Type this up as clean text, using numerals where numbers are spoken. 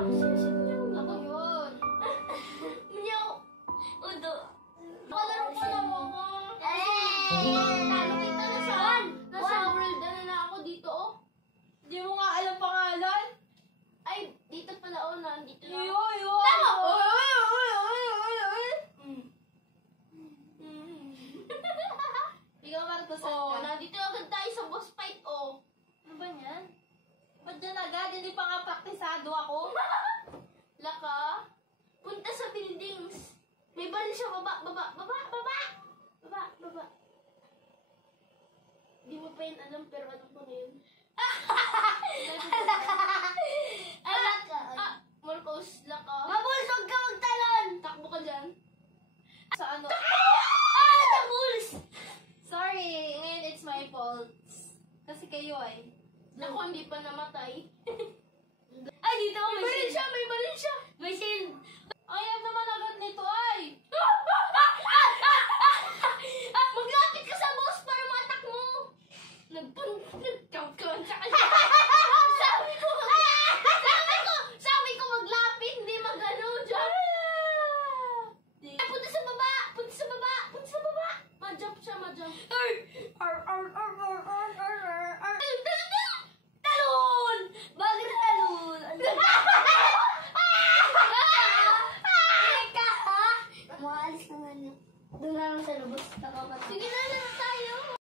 Ako yun. Meow. Udo. Kalaro pa lang ako. Talo kita na saan? Nasa world na ako dito, oh. Di mo nga alam pangalan? Ay, dito pala, oh, nandito lang. Yo! Tama! Ikaw, Marcos, Oh, ka? nandito agad tayo sa boss fight, oh. Ano ba yan? Ba't dyan agad? Hindi pa nga praktisado ako. Laka, punta sa buildings. May baril siya, baba. Di mo pa yun alam, pero alam ko na yun. Marcos, laka. Mabulsog ka magtalon! Takbo ka dyan. Sa ano? Tabuls! Sorry, ngayon it's my fault. Kasi kayo ay. Ako hindi pa namatay. Ay, dito ako May baril siya! May shield! Ayaw naman agad nito ay!